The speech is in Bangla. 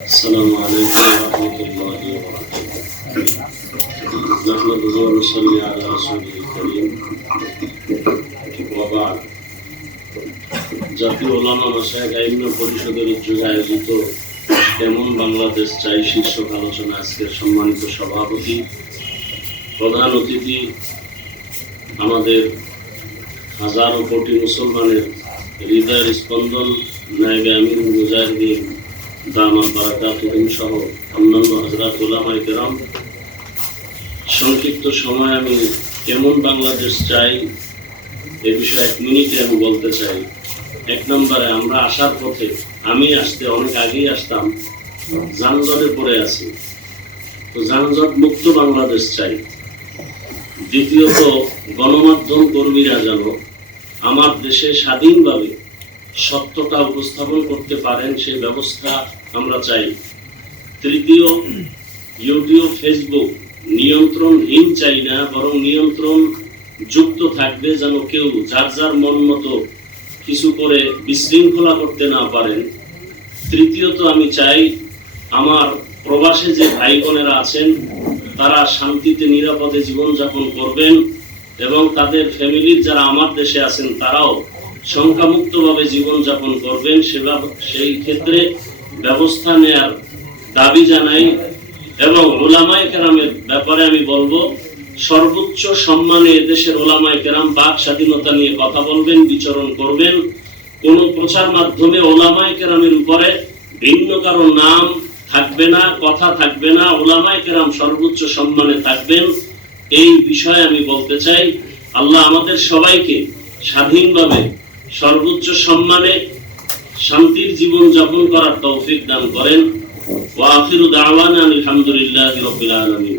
السلام عليكم ورحمة الله وبركاته. نحمده ونصلي على رسوله الكريم وبعد। জাতীয় উলামা মাশায়েখ আইন পরিষদের উদ্যোগে আয়োজিত কেমন বাংলাদেশ চাই শীর্ষক আলোচনা আজকের সম্মানিত সভাপতি প্রধান অতিথি আমাদের হাজারো কোটি মুসলমানের হৃদয়ের স্পন্দন নায়েবে আমির মুজাহিদিন দামাত বারাকাতুহুম সহ অন্যান্য হযরত উলামায়ে কেরাম, সংক্ষিপ্ত সময় আমি কেমন বাংলাদেশ চাই এ বিষয়ে 1 মিনিটে আমি বলতে চাই। 1 নম্বরে, আমরা আসার পথে, আমি আসতে অনেক আগেই আসতাম, যানজটে পড়ে আছি, তো যানজট মুক্ত বাংলাদেশ চাই। দ্বিতীয়ত, গণমাধ্যম কর্মীরা যেন আমার দেশে স্বাধীনভাবে সত্যটা উপস্থাপন করতে পারেন সেই ব্যবস্থা আমরা চাই। তৃতীয়, ইউটিউব ফেসবুক নিয়ন্ত্রণহীন চাই না, বরং নিয়ন্ত্রণ যুক্ত থাকবে, যেন কেউ যার যার মন মতো কিছু করে বিশৃঙ্খলা করতে না পারেন। তৃতীয়ত, আমি চাই আমার প্রবাসে যে ভাই বোনেরা আছেন তারা শান্তিতে নিরাপদে জীবনযাপন করবেন এবং তাদের ফ্যামিলির যারা আমার দেশে আছেন তারাও শঙ্কামুক্তভাবে জীবনযাপন করবেন। সেই ক্ষেত্রে ব্যবস্থা নেয়ার দাবি জানাই এবং উলামায়ে কেরামের ব্যাপারে আমি বলবো, সর্বোচ্চ সম্মানে এদেশের উলামায়ে কেরাম বাক স্বাধীনতা নিয়ে কথা বলবেন, বিচরণ করবেন। কোন প্রচার মাধ্যমে উলামায়ে কেরামের উপরে ভিন্ন কারো নাম থাকবে না, কথা থাকবে না, উলামায়ে কেরাম সর্বোচ্চ সম্মানে থাকবেন। এই বিষয়ে আমি বলতে চাই, আল্লাহ আমাদের সবাইকে স্বাধীনভাবে সর্বোচ্চ সম্মানে শান্তির জীবন যাপন করার তৌফিক দান করেন। ওয়া আখিরু দাওয়ানা আলহামদুলিল্লাহি রাব্বিল আলামিন।